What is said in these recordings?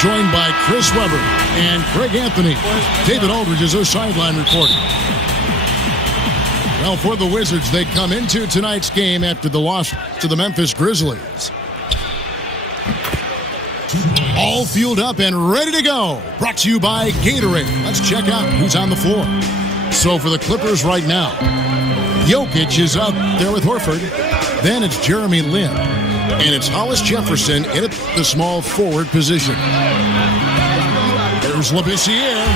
Joined by Chris Webber and Craig Anthony. David Aldridge is our sideline reporter. Well, for the Wizards, they come into tonight's game after the loss to the Memphis Grizzlies. All fueled up and ready to go. Brought to you by Gatorade. Let's check out who's on the floor. So for the Clippers right now, Jokic is out there with Horford. Then it's Jeremy Lin. And it's Hollis Jefferson in at the small forward position. There's Labissiere.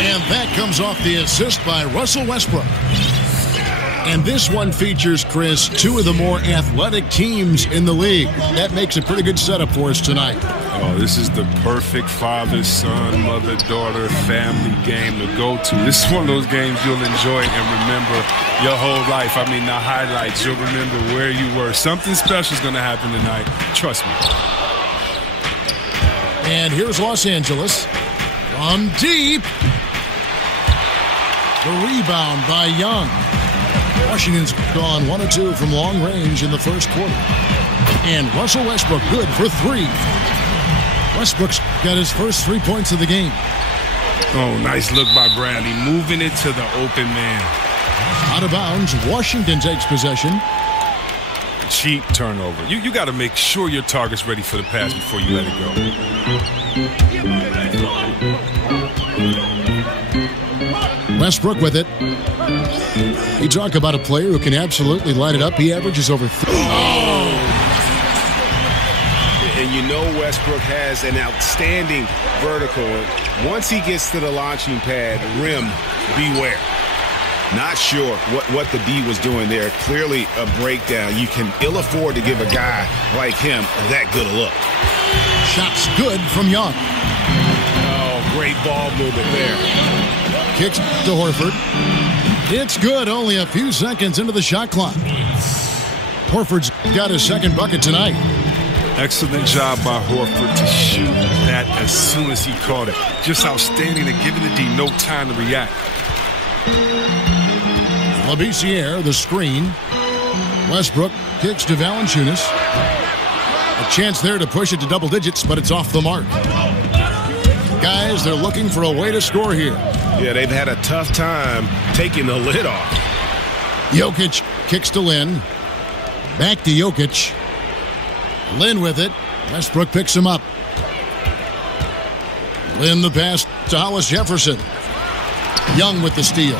And that comes off the assist by Russell Westbrook. And this one features, Chris, two of the more athletic teams in the league. That makes a pretty good setup for us tonight. Oh, this is the perfect father-son, mother-daughter, family game to go to. This is one of those games you'll enjoy and remember your whole life. I mean, the highlights, you'll remember where you were. Something special is going to happen tonight. Trust me. And here's Los Angeles from deep. The rebound by Young. Washington's gone 1 of 2 from long range in the first quarter. And Russell Westbrook good for 3. Westbrook's got his first 3 points of the game. Oh, nice look by Bradley, moving it to the open man. Out of bounds, Washington takes possession. Cheap turnover. You got to make sure your target's ready for the pass before you let it go. Westbrook with it. You talk about a player who can absolutely light it up. He averages over 3. And you know Westbrook has an outstanding vertical. Once he gets to the launching pad, rim, beware. Not sure what the D was doing there. Clearly a breakdown. You can ill afford to give a guy like him that good a look. Shots good from Young. Oh, great ball movement there. Kicks to Horford. It's good, only a few seconds into the shot clock. Horford's got his second bucket tonight. Excellent job by Horford to shoot that as soon as he caught it. Just outstanding and giving the D no time to react. Labissiere, the screen. Westbrook kicks to Valanciunas. A chance there to push it to double digits, but it's off the mark. Guys, they're looking for a way to score here. Yeah, they've had a tough time taking the lid off. Jokic kicks to Lin. Back to Jokic. Lin with it. Westbrook picks him up. Lin the pass to Hollis Jefferson. Young with the steal.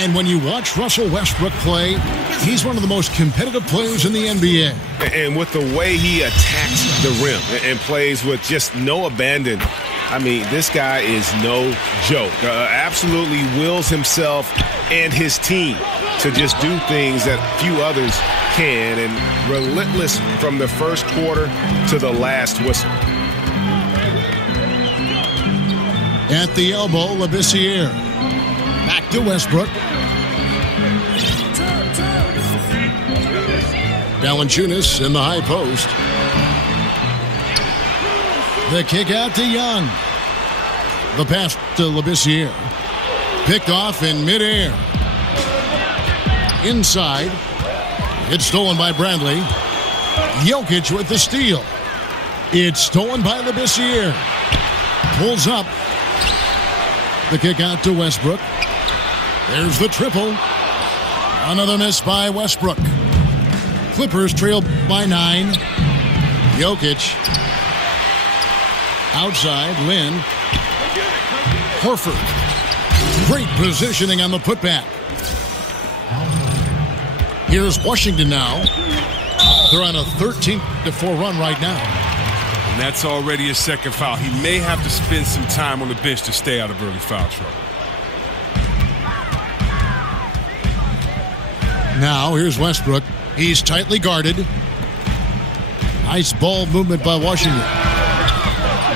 And when you watch Russell Westbrook play, he's one of the most competitive players in the NBA. And with the way he attacks the rim and plays with just no abandon, I mean, this guy is no joke. Absolutely wills himself and his team to just do things that few others can, and relentless from the first quarter to the last whistle. At the elbow, Labissiere. Back to Westbrook. Valanciunas in the high post. The kick out to Young. The pass to Labissiere. Picked off in midair. Inside. It's stolen by Bradley. Jokic with the steal. It's stolen by Labissiere. Pulls up. The kick out to Westbrook. There's the triple. Another miss by Westbrook. Clippers trail by 9. Jokic. Outside, Lin. Horford. Great positioning on the putback. Here's Washington now. They're on a 13-4 run right now. And that's already a second foul. He may have to spend some time on the bench to stay out of early foul trouble. Now here's Westbrook. He's tightly guarded. Nice ball movement by Washington.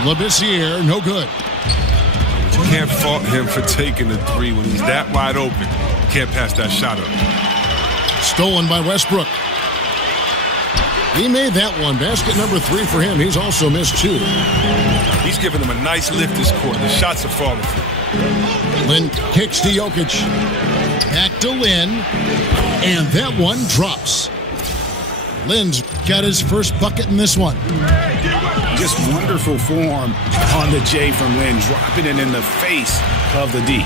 Labissiere, no good. You can't fault him for taking the three when he's that wide open. You can't pass that shot up. Stolen by Westbrook. He made that one. Basket number 3 for him. He's also missed 2. He's giving them a nice lift this quarter. The shots are falling for him. Lin kicks to Jokic. Back to Lin. And that one drops. Lin's got his first bucket in this one. Just wonderful form on the J from Lin, dropping it in the face of the D.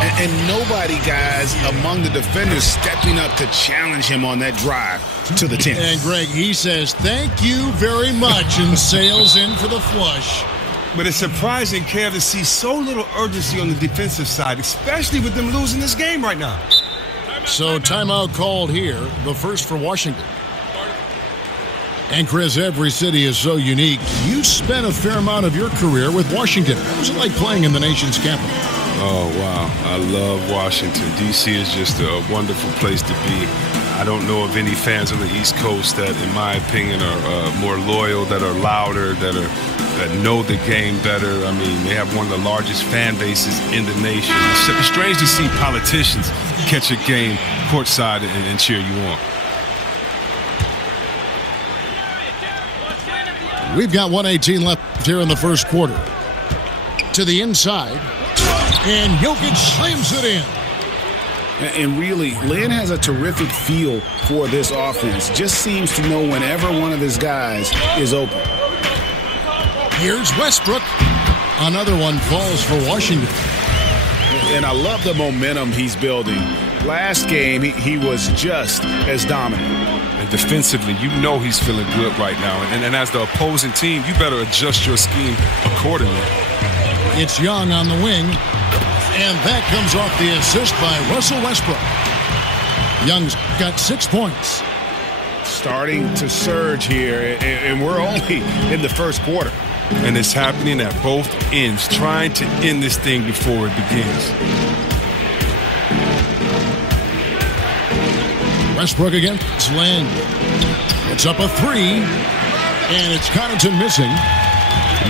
And nobody, guys, among the defenders stepping up to challenge him on that drive to the 10. And Greg, he says, thank you very much, and sails in for the flush. But it's surprising, Kev, to see so little urgency on the defensive side, especially with them losing this game right now. So timeout called here, the first for Washington. And Chris, every city is so unique. You spent a fair amount of your career with Washington. What was it like playing in the nation's capital? Oh, wow. I love Washington. D.C. is just a wonderful place to be. I don't know of any fans on the East Coast that, in my opinion, are more loyal, that are louder, that know the game better. I mean, they have one of the largest fan bases in the nation. It's strange to see politicians catch a game courtside and cheer you on. We've got 1:18 left here in the first quarter. To the inside. And Jokic slams it in. And really, Lin has a terrific feel for this offense. Just seems to know whenever one of his guys is open. Here's Westbrook. Another one falls for Washington. And I love the momentum he's building. Last game, he was just as dominant. And defensively, you know he's feeling good right now. And as the opposing team, you better adjust your scheme accordingly. It's Young on the wing. And that comes off the assist by Russell Westbrook. Young's got 6 points. Starting to surge here, and we're only in the first quarter. And it's happening at both ends, trying to end this thing before it begins. Westbrook against Lin. It's up a 3, and it's Connaughton missing.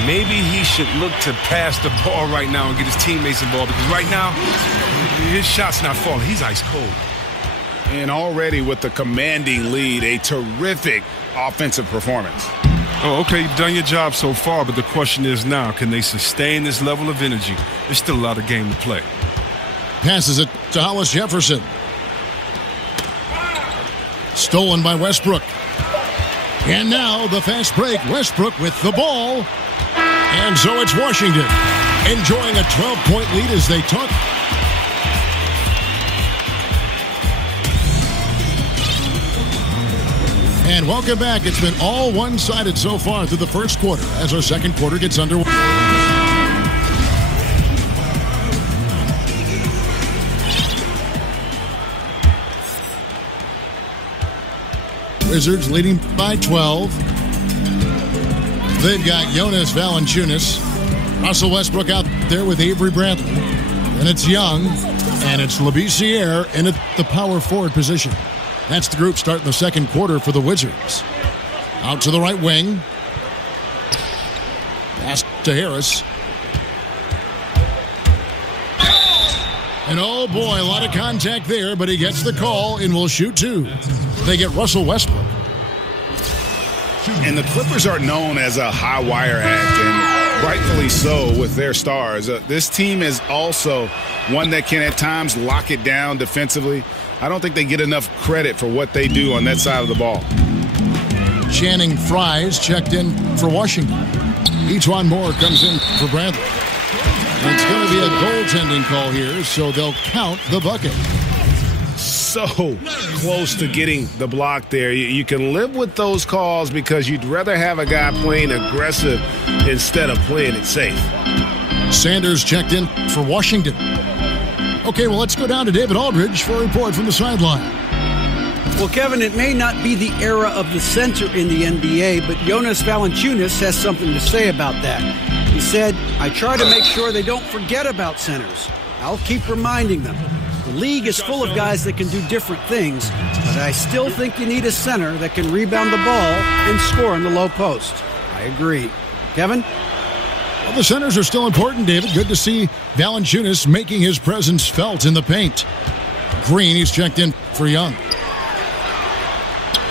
Maybe he should look to pass the ball right now and get his teammates involved, because right now, his shot's not falling. He's ice cold. And already with the commanding lead, a terrific offensive performance. Oh, okay, you've done your job so far, but the question is now, can they sustain this level of energy? There's still a lot of game to play. Passes it to Hollis Jefferson. Stolen by Westbrook. And now the fast break. Westbrook with the ball. And so it's Washington enjoying a 12-point lead as they tuck. And welcome back. It's been all one-sided so far through the first quarter as our second quarter gets underway. Wizards leading by 12. They've got Jonas Valanciunas. Russell Westbrook out there with Avery Bradley. And it's Young. And it's Labissiere in at the power forward position. That's the group starting the second quarter for the Wizards. Out to the right wing. Pass to Harris. And oh boy, a lot of contact there, but he gets the call and will shoot 2. They get Russell Westbrook. And the Clippers are known as a high wire act, and rightfully so with their stars. This team is also one that can at times lock it down defensively. I don't think they get enough credit for what they do on that side of the ball. Channing Frye's checked in for Washington. Ejuan Moore comes in for Bradley. And it's going to be a goaltending call here, so they'll count the bucket. So close to getting the block there. You can live with those calls because you'd rather have a guy playing aggressive instead of playing it safe. Sanders checked in for Washington. Okay, well, let's go down to David Aldridge for a report from the sideline. Well, Kevin, it may not be the era of the center in the NBA, but Jonas Valanciunas has something to say about that. He said, I try to make sure they don't forget about centers. I'll keep reminding them. The league is full of guys that can do different things, but I still think you need a center that can rebound the ball and score in the low post. I agree. Kevin? Well, the centers are still important, David. Good to see Valanciunas making his presence felt in the paint. Green, he's checked in for Young.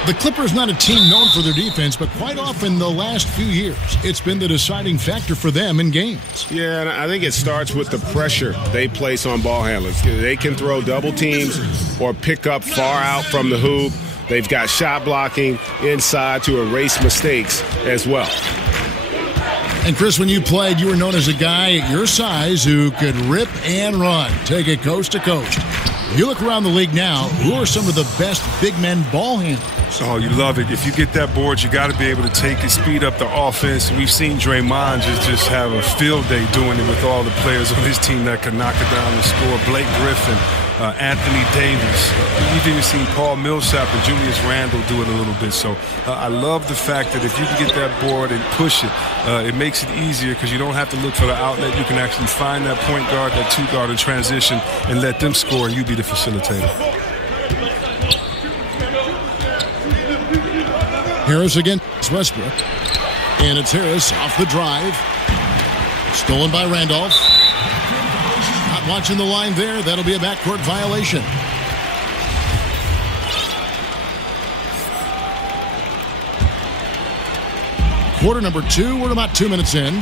The Clippers not a team known for their defense, but quite often the last few years, it's been the deciding factor for them in games. Yeah, and I think it starts with the pressure they place on ball handlers. They can throw double teams or pick up far out from the hoop. They've got shot blocking inside to erase mistakes as well. And Chris, when you played, you were known as a guy at your size who could rip and run, take it coast to coast. You look around the league now, who are some of the best big men ball handlers? Oh, you love it. If you get that board, you got to be able to take it, speed up the offense. We've seen Draymond just have a field day doing it with all the players on his team that can knock it down and score. Blake Griffin, Anthony Davis. We've even seen Paul Millsap and Julius Randle do it a little bit. So I love the fact that if you can get that board and push it, it makes it easier because you don't have to look for the outlet. You can actually find that point guard, that two guard in transition, and let them score, and you be the facilitator. Harris against Westbrook. And it's Harris off the drive. Stolen by Randolph. Not watching the line there. That'll be a backcourt violation. Quarter number 2. We're about 2 minutes in.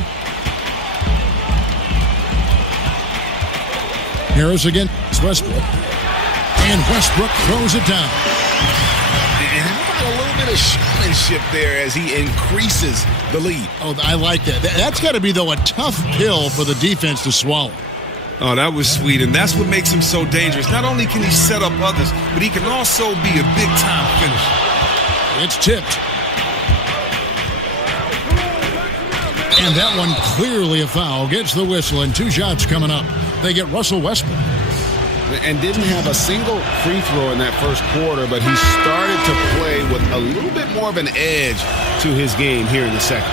Harris against Westbrook. And Westbrook throws it down. A little bit of showmanship there as he increases the lead. Oh, I like that. That's got to be, though, a tough pill for the defense to swallow. Oh, that was sweet, and that's what makes him so dangerous. Not only can he set up others, but he can also be a big-time finisher. It's tipped. And that one clearly a foul. Gets the whistle, and 2 shots coming up. They get Russell Westbrook. And didn't have a single free throw in that first quarter, but he started to play with a little bit more of an edge to his game here in the second.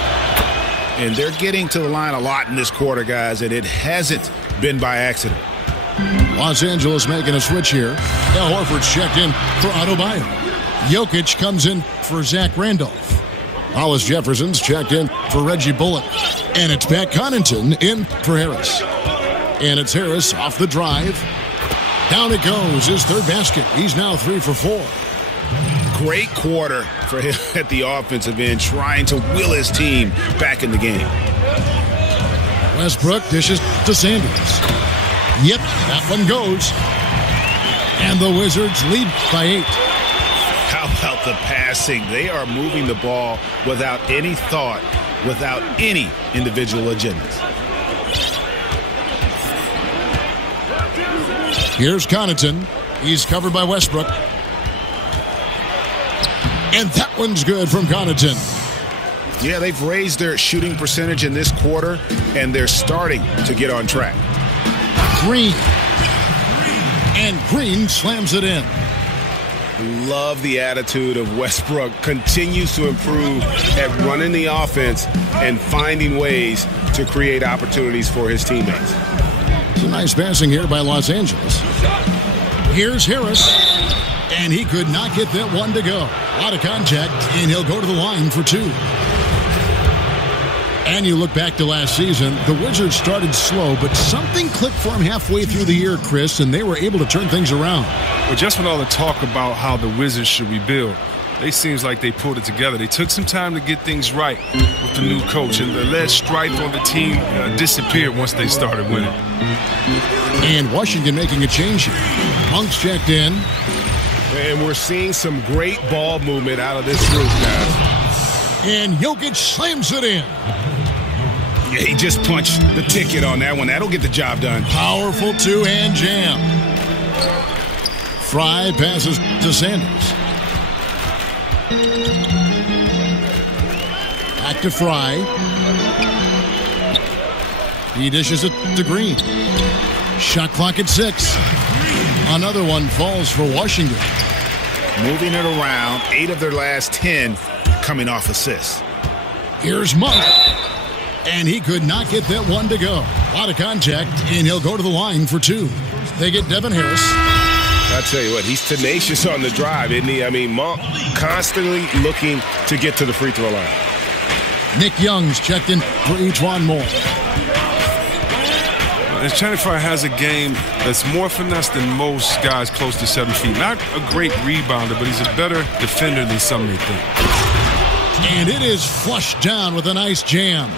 And they're getting to the line a lot in this quarter, guys, and it hasn't been by accident. Los Angeles making a switch here. Al Horford's checked in for Adebayo. Jokic comes in for Zach Randolph. Hollis Jefferson's checked in for Reggie Bullock. And it's Pat Connaughton in for Harris. And it's Harris off the drive. Down it goes, his third basket. He's now 3 for 4. Great quarter for him at the offensive end, trying to will his team back in the game. Westbrook dishes to Sanders. Yep, that one goes. And the Wizards lead by 8. How about the passing? They are moving the ball without any thought, without any individual agendas. Here's Connaughton. He's covered by Westbrook. And that one's good from Connaughton. Yeah, they've raised their shooting percentage in this quarter, and they're starting to get on track. Green. And Green slams it in. Love the attitude of Westbrook. Continues to improve at running the offense and finding ways to create opportunities for his teammates. Some nice passing here by Los Angeles. Here's Harris. And he could not get that one to go. A lot of contact, and he'll go to the line for 2. And you look back to last season, the Wizards started slow, but something clicked for them halfway through the year, Chris, and they were able to turn things around. Well, just with all the talk about how the Wizards should rebuild, it seems like they pulled it together. They took some time to get things right with the new coach, and the lead stripe on the team disappeared once they started winning. And Washington making a change here. Monk's checked in. And we're seeing some great ball movement out of this group, guys. And Jokic slams it in. Yeah, he just punched the ticket on that one. That'll get the job done. Powerful two-hand jam. Fry passes to Sanders. Back to Fry. He dishes it to Green. Shot clock at 6. Another one falls for Washington. Moving it around, 8 of their last 10 coming off assists. Here's Monk. And he could not get that one to go. A lot of contact, and he'll go to the line for 2. They get Devin Harris. I tell you what, he's tenacious on the drive, isn't he? I mean, Monk constantly looking to get to the free throw line. Nick Young's checked in for E'Twaun Moore. Chanify has a game that's more finesse than most guys close to 7 feet. Not a great rebounder, but he's a better defender than some may think. And it is flushed down with a nice jam.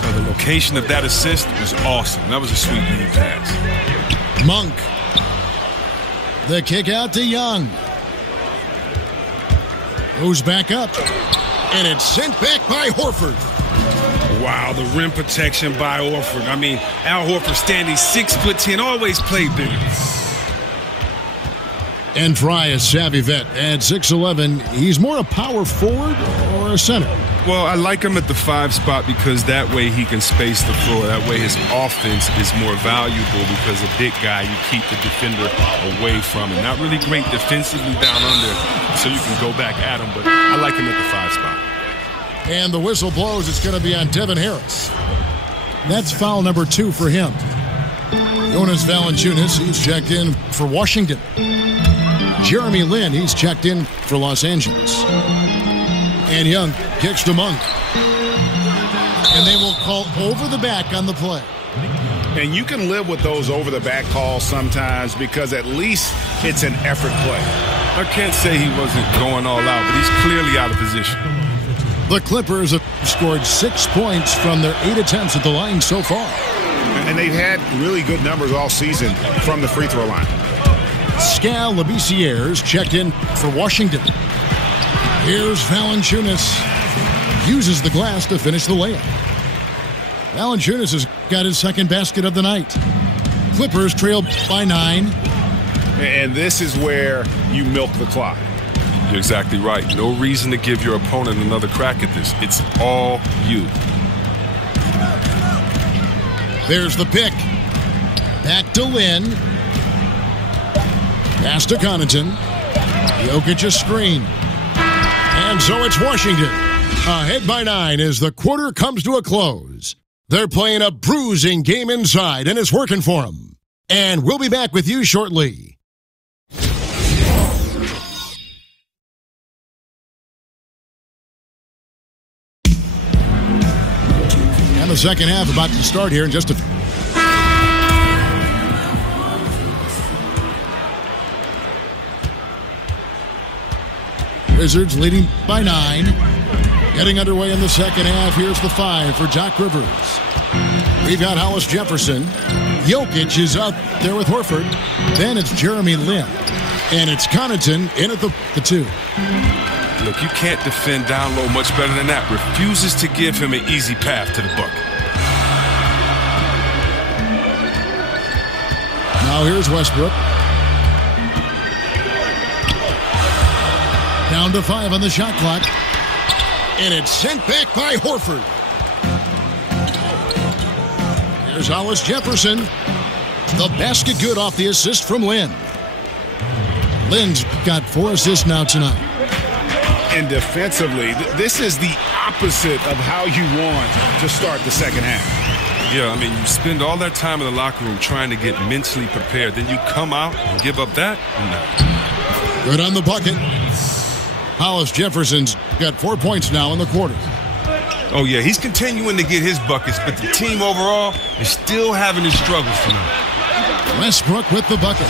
So the location of that assist was awesome. That was a sweet lead pass. Monk. The kick out to Young. Goes back up. And it's sent back by Horford. Wow, the rim protection by Horford. I mean, Al Horford standing 6'10", always played big. And Fry, a savvy vet, at 6'11", he's more a power forward or a center? Well, I like him at the 5 spot because that way he can space the floor. That way his offense is more valuable because a big guy, you keep the defender away from him. Not really great defensively down under, so you can go back at him, but I like him at the 5 spot. And the whistle blows. It's going to be on Devin Harris. That's foul number 2 for him. Jonas Valanciunas, he's checked in for Washington. Jeremy Lin, he's checked in for Los Angeles. And Young kicks to Monk. And they will call over the back on the play. And you can live with those over-the-back calls sometimes because at least it's an effort play. I can't say he wasn't going all out, but he's clearly out of position. The Clippers have scored 6 points from their 8 attempts at the line so far. And they've had really good numbers all season from the free throw line. Skal Labissière's checked in for Washington. Here's Valanciunas. Uses the glass to finish the layup. Valanciunas has got his second basket of the night. Clippers trail by 9. And this is where you milk the clock. You're exactly right. No reason to give your opponent another crack at this. It's all you. There's the pick. Back to Lin. Pass to Connaughton. Jokic a screen. And so it's Washington. Ahead by 9 as the quarter comes to a close. They're playing a bruising game inside, and it's working for them. And we'll be back with you shortly. And the second half about to start here in just a... Wizards leading by 9. Getting underway in the second half. Here's the 5 for Doc Rivers. We've got Hollis Jefferson. Jokic is out there with Horford. Then it's Jeremy Lin. And it's Connaughton in at the 2. Look, you can't defend down low much better than that. Refuses to give him an easy path to the bucket. Now here's Westbrook. Down to 5 on the shot clock. And it's sent back by Horford. Here's Hollis Jefferson. The basket good off the assist from Lin. Lin's got 4 assists now tonight. And defensively, this is the opposite of how you want to start the second half. Yeah, I mean, you spend all that time in the locker room trying to get mentally prepared. Then you come out and give up that? No. Good on the bucket. Hollis Jefferson's got 4 points now in the quarter. Oh, yeah, he's continuing to get his buckets, but the team overall is still having his struggles tonight. Westbrook with the bucket.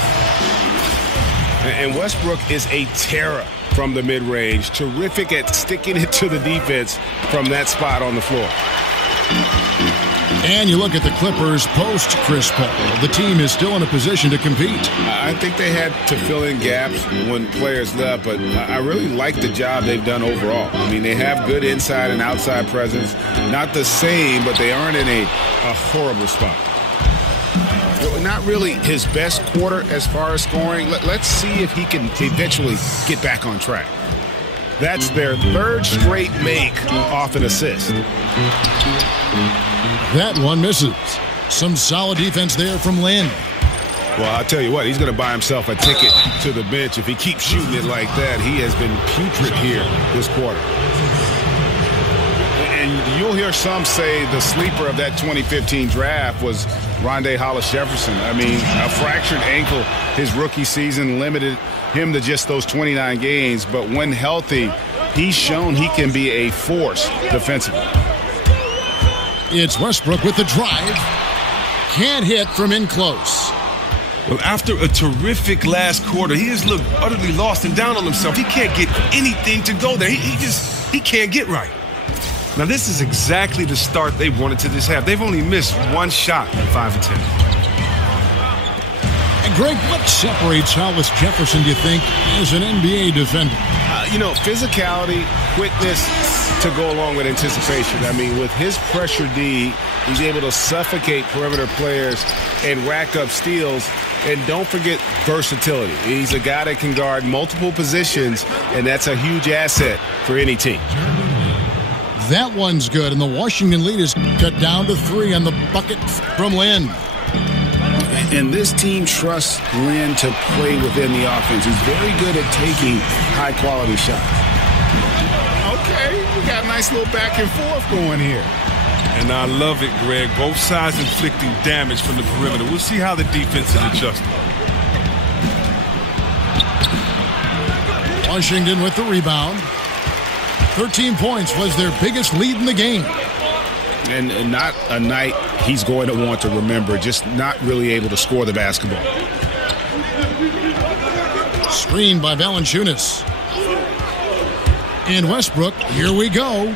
And Westbrook is a terror from the mid-range. Terrific at sticking it to the defense from that spot on the floor. And you look at the Clippers post Chris Paul. The team is still in a position to compete. I think they had to fill in gaps when players left, but I really like the job they've done overall. I mean, they have good inside and outside presence. Not the same, but they aren't in a horrible spot. Not really his best quarter as far as scoring. Let's see if he can eventually get back on track. That's their 3rd straight make off an assist. That one misses. Some solid defense there from Lin. Well, I'll tell you what, he's going to buy himself a ticket to the bench if he keeps shooting it like that. He has been putrid here this quarter. And you'll hear some say the sleeper of that 2015 draft was Rondé Hollis-Jefferson. I mean, a fractured ankle his rookie season limited him to just those 29 games. But when healthy, he's shown he can be a force defensively. It's Westbrook with the drive. Can't hit from in close. Well, after a terrific last quarter, he has looked utterly lost and down on himself. He can't get anything to go there. He can't get right. Now, this is exactly the start they wanted to this half. They've only missed one shot in 5 of 10. And Greg, what separates Hollis-Jefferson, do you think, as an NBA defender? Physicality, quickness to go along with anticipation. I mean, with his pressure D, he's able to suffocate perimeter players and rack up steals. And don't forget versatility. He's a guy that can guard multiple positions, and that's a huge asset for any team. That one's good, and the Washington lead is cut down to 3 on the bucket from Lynn. And this team trusts Lynn to play within the offense. He's very good at taking high-quality shots. Okay, we got a nice little back and forth going here. And I love it, Greg. Both sides inflicting damage from the perimeter. We'll see how the defense is adjusting. Washington with the rebound. 13 points was their biggest lead in the game. And not a night he's going to want to remember, just not really able to score the basketball. Screened by Valanciunas. And Westbrook, here we go.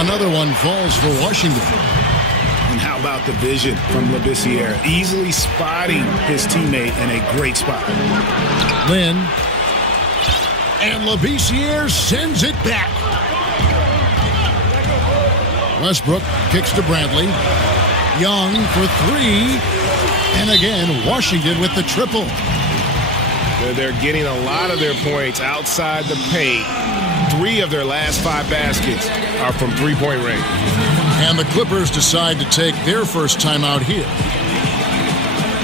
Another one falls for Washington. And how about the vision from Labissiere? Easily spotting his teammate in a great spot. Lynn. And Labissiere sends it back. Westbrook kicks to Bradley. Young for 3. And again, Washington with the triple. They're getting a lot of their points outside the paint. 3 of their last 5 baskets are from three-point range. And the Clippers decide to take their first timeout here.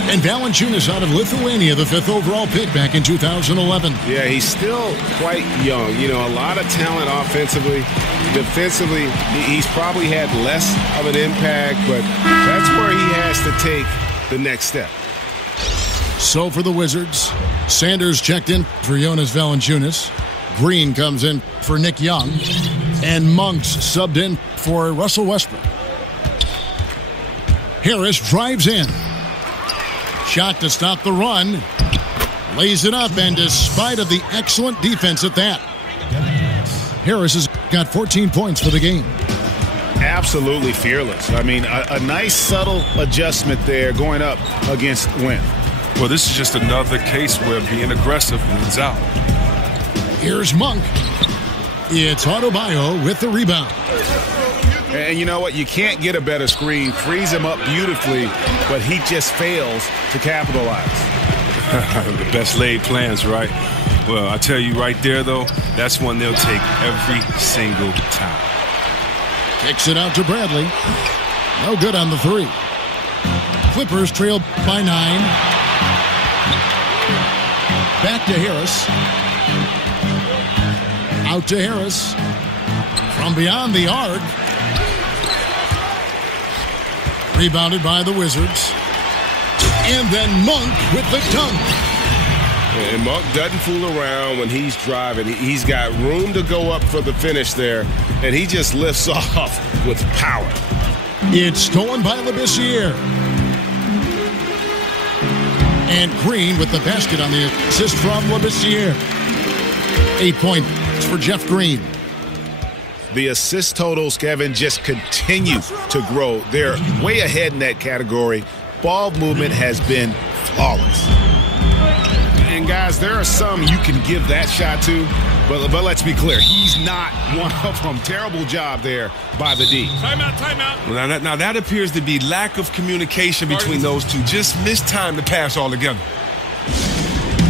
And Valanciunas out of Lithuania, the 5th overall pick back in 2011. Yeah, he's still quite young. A lot of talent offensively. Defensively, he's probably had less of an impact, but that's where he has to take the next step. So for the Wizards, Sanders checked in for Jonas Valanciunas. Green comes in for Nick Young. And Monks subbed in for Russell Westbrook. Harris drives in. Shot to stop the run. Lays it up, and despite of the excellent defense at that, Harris has got 14 points for the game. Absolutely fearless. I mean, a nice subtle adjustment there going up against Lynn. Well, this is just another case where being aggressive wins out. Here's Monk. It's Adebayo with the rebound. And you know what? You can't get a better screen. Frees him up beautifully, but he just fails to capitalize. The best laid plans, right? Well, I tell you right there, though, that's one they'll take every single time. Kicks it out to Bradley. No good on the 3. Clippers trail by 9. Back to Harris. Out to Harris. From beyond the arc. Rebounded by the Wizards. And then Monk with the dunk. And Monk doesn't fool around when he's driving. He's got room to go up for the finish there, and he just lifts off with power. It's stolen by Labissiere. And Green with the basket on the assist from Labissiere. 8 points for Jeff Green. The assist totals, Kevin, just continue to grow. They're way ahead in that category. Ball movement has been flawless. And guys, there are some you can give that shot to, but let's be clear, he's not one of them. Terrible job there by the D. Timeout. Now that appears to be lack of communication between those two. Just missed time to pass altogether.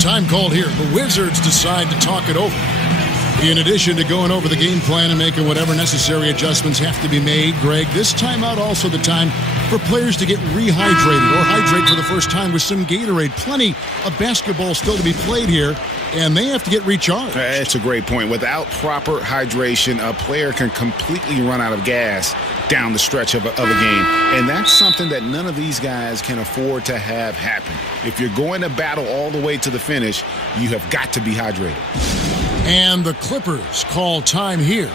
Time called here. The Wizards decide to talk it over. In addition to going over the game plan and making whatever necessary adjustments have to be made, Greg, this timeout also the time for players to get rehydrated or hydrate for the first time with some Gatorade. Plenty of basketball still to be played here, and they have to get recharged. That's a great point. Without proper hydration, a player can completely run out of gas down the stretch of a game. And that's something that none of these guys can afford to have happen. If you're going to battle all the way to the finish, you have got to be hydrated. And the Clippers call time here.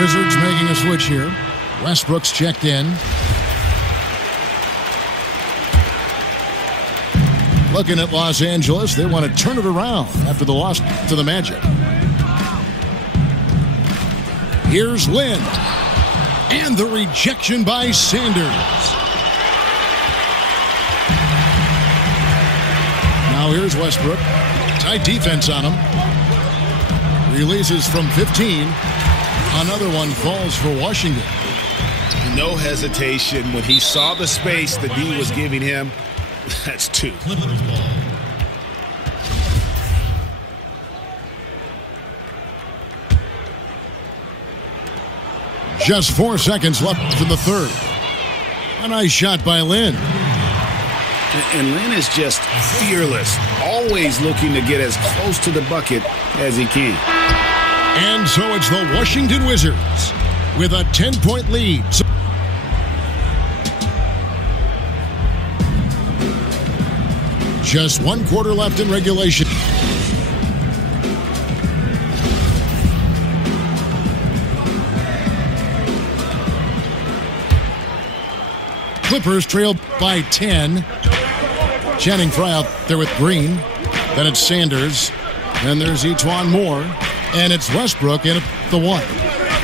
Wizards making a switch here. Westbrook's checked in. Looking at Los Angeles, they want to turn it around after the loss to the Magic. Here's Lin. And the rejection by Sanders. Now here's Westbrook. Tight defense on him. Releases from 15. Another one falls for Washington. No hesitation when he saw the space the D was giving him. That's two. Clippers ball. Just 4 seconds left in the third. A nice shot by Lin. And Lin is just fearless, always looking to get as close to the bucket as he can. And so it's the Washington Wizards with a 10-point lead. Just 1 quarter left in regulation. Clippers trail by 10. Channing Frye out there with Green. Then it's Sanders. Then there's Etuan Moore. And it's Westbrook in at the 1.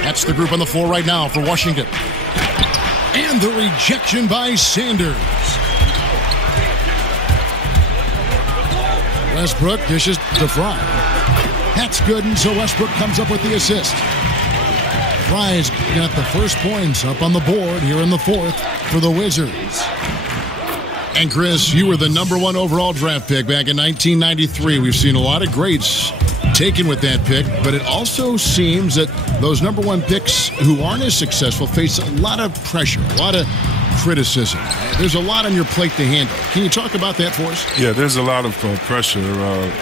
That's the group on the floor right now for Washington. And the rejection by Sanders. Westbrook dishes to Frye. That's good, and so Westbrook comes up with the assist. Frye's got the first points up on the board here in the fourth for the Wizards. And Chris, you were the #1 overall draft pick back in 1993. We've seen a lot of greats taken with that pick, but it also seems that those #1 picks who aren't as successful face a lot of pressure, a lot of criticism. There's a lot on your plate to handle. Can you talk about that for us? Yeah, there's a lot of pressure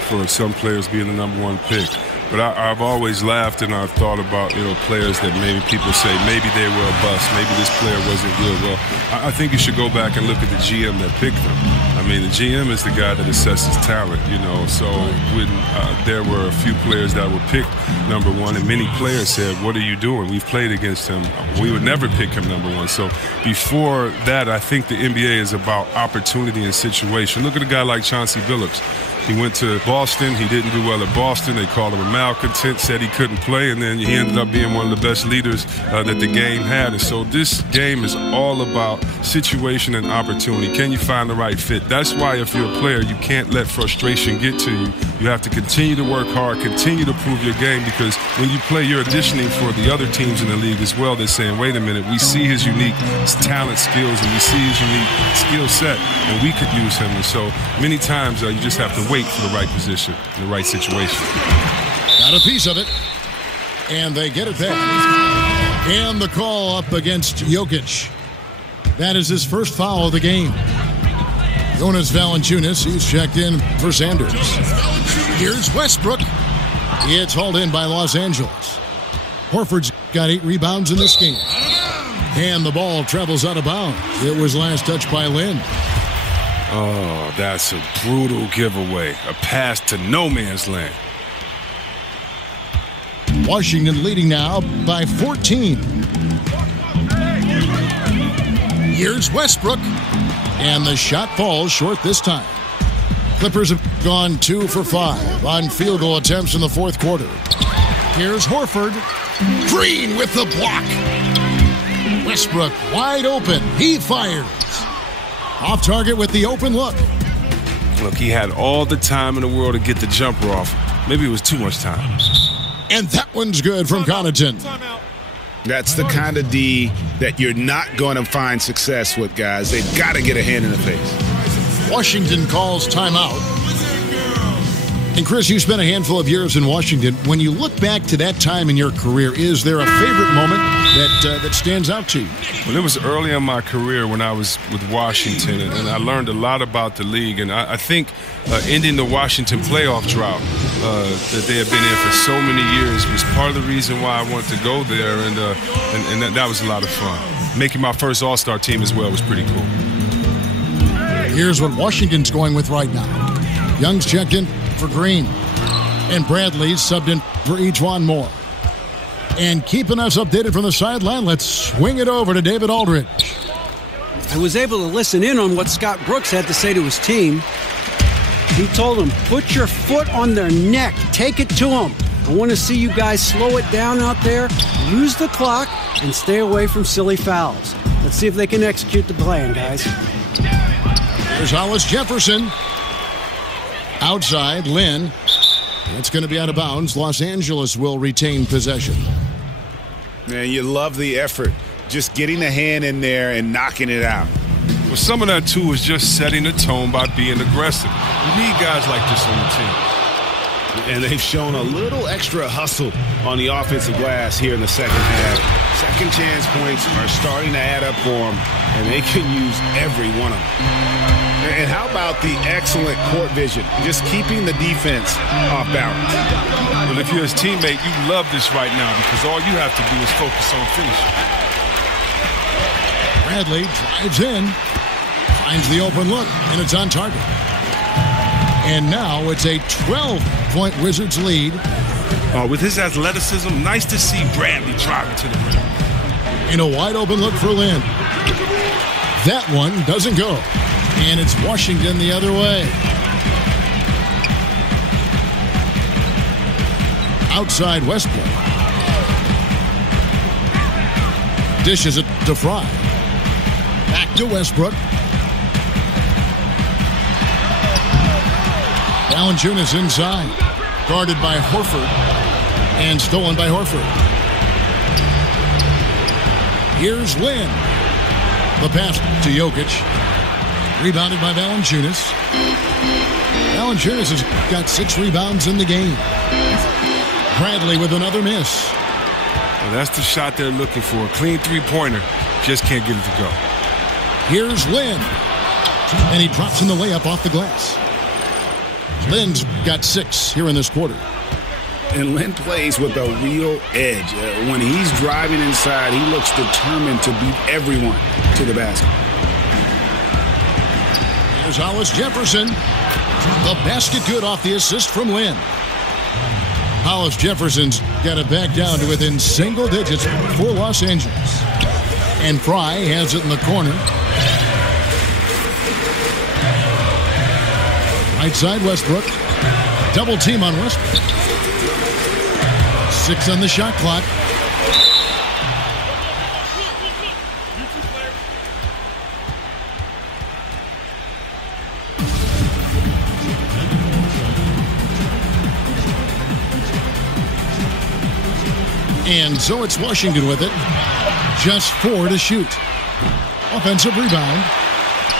for some players being the #1 pick. But I've always laughed and I've thought about, players that maybe people say maybe they were a bust, maybe this player wasn't good. Well, I think you should go back and look at the GM that picked them. I mean, the GM is the guy that assesses talent, So when there were a few players that were picked #1, and many players said, "What are you doing? We've played against him. We would never pick him #1." So before that, I think the NBA is about opportunity and situation. Look at a guy like Chauncey Billups. He went to Boston. He didn't do well at Boston. They called him a malcontent, said he couldn't play, and then he ended up being one of the best leaders that the game had. And so this game is all about situation and opportunity. Can you find the right fit? That's why if you're a player, you can't let frustration get to you. You have to continue to work hard, continue to prove your game, because when you play, you're auditioning for the other teams in the league as well. They're saying, wait a minute, we see his unique talent, skills, and we see his unique skill set, and we could use him. And so many times you just have to wait for the right position, the right situation. Got a piece of it, and they get it back. And the call up against Jokic. That is his first foul of the game. Jonas Valanciunas, he's checked in for Sanders. Here's Westbrook. It's hauled in by Los Angeles. Horford's got 8 rebounds in this game. And the ball travels out of bounds. It was last touched by Lin. Oh, that's a brutal giveaway. A pass to no man's land. Washington leading now by 14. Here's Westbrook. And the shot falls short this time. Clippers have gone 2 for 5 on field goal attempts in the fourth quarter. Here's Horford. Green with the block. Westbrook wide open. He fires. Off target with the open look. Look, he had all the time in the world to get the jumper off. Maybe it was too much time. And that one's good from Connaughton. That's the kind of D that you're not going to find success with, guys. They've got to get a hand in the face. Washington calls timeout. And Chris, you spent a handful of years in Washington. When you look back to that time in your career, is there a favorite moment that stands out to you? Well, it was early in my career when I was with Washington, and I learned a lot about the league. And I think ending the Washington playoff drought that they had been in for so many years was part of the reason why I wanted to go there, and that was a lot of fun. Making my first All-Star team as well was pretty cool. Here's what Washington's going with right now. Young's checked in for Green, and Bradley's subbed in for Ejuan Moore. And keeping us updated from the sideline, let's swing it over to David Aldridge. I was able to listen in on what Scott Brooks had to say to his team. He told them, put your foot on their neck. Take it to them. I want to see you guys slow it down out there, use the clock, and stay away from silly fouls. Let's see if they can execute the plan, guys. There's Hollis Jefferson. Outside, Lynn. That's going to be out of bounds. Los Angeles will retain possession. Man, you love the effort. Just getting a hand in there and knocking it out. Well, some of that, too, is just setting the tone by being aggressive. We need guys like this on the team. And they've shown a little extra hustle on the offensive glass here in the second half. Second chance points are starting to add up for them, and they can use every one of them. And how about the excellent court vision, just keeping the defense off balance? Well, if you're his teammate, you love this right now because all you have to do is focus on finishing. Bradley drives in, finds the open look, and it's on target. And now it's a 12-point Wizards lead. With his athleticism, nice to see Bradley driving to the rim. And a wide open look for Lynn. That one doesn't go. And it's Washington the other way. Outside Westbrook. Dishes it to Fry. Back to Westbrook. Valanciunas inside. Guarded by Horford. And stolen by Horford. Here's Lynn. The pass to Jokic. Rebounded by Valanciunas. Valanciunas has got 6 rebounds in the game. Bradley with another miss. Well, that's the shot they're looking for. A clean three-pointer. Just can't get it to go. Here's Lynn. And he drops in the layup off the glass. Lynn's got 6 here in this quarter. And Lynn plays with a real edge. When he's driving inside, he looks determined to beat everyone to the basket. Here's Hollis Jefferson. The basket good off the assist from Lynn. Hollis Jefferson's got it back down to within single digits for Los Angeles. And Fry has it in the corner. Right side Westbrook. Double team on Westbrook. 6 on the shot clock. And so it's Washington with it. Just 4 to shoot. Offensive rebound.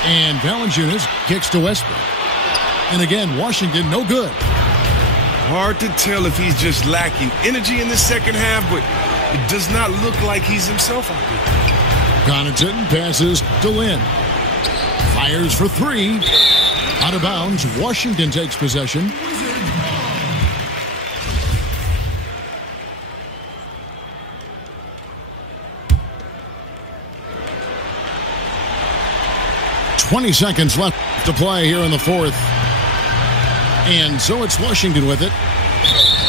And Valanciunas kicks to Westbrook. And again, Washington no good. Hard to tell if he's just lacking energy in the second half, but it does not look like he's himself out there. Connaughton passes to Lynn. Fires for 3. Out of bounds. Washington takes possession. .20 seconds left to play here in the fourth. And so it's Washington with it.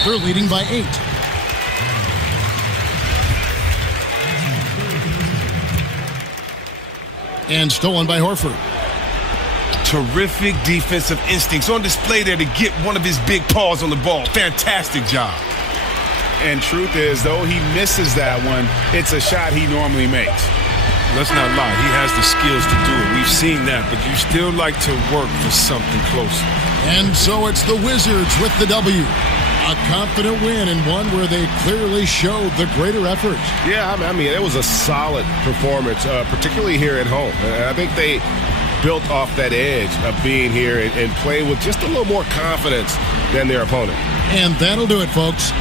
They're leading by 8. And stolen by Horford. Terrific defensive instincts on display there to get one of his big paws on the ball. Fantastic job. And truth is, though he misses that one, it's a shot he normally makes. Let's not lie. He has the skills to do it. We've seen that, but you still like to work for something closer. And so it's the Wizards with the W. A confident win and one where they clearly showed the greater effort. Yeah, I mean, it was a solid performance, particularly here at home. I think they built off that edge of being here and play with just a little more confidence than their opponent. And that'll do it, folks.